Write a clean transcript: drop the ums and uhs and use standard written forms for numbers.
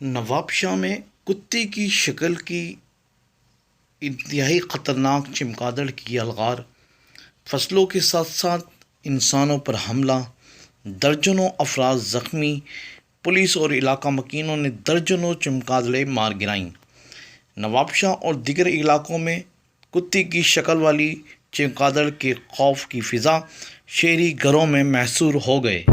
नवाबशाह में कुत्ते की शक्ल की इंतहाई ख़तरनाक चमगादड़ की यलगार, फसलों के साथ साथ इंसानों पर हमला, दर्जनों अफराद ज़ख्मी। पुलिस और इलाका मकीनों ने दर्जनों चमगादड़ें मार गिराईं। नवाबशाह और दीगर इलाकों में कुत्ते की शक्ल वाली चमगादड़ के खौफ की फ़िज़ा शहरी घरों में महसूस हो गए।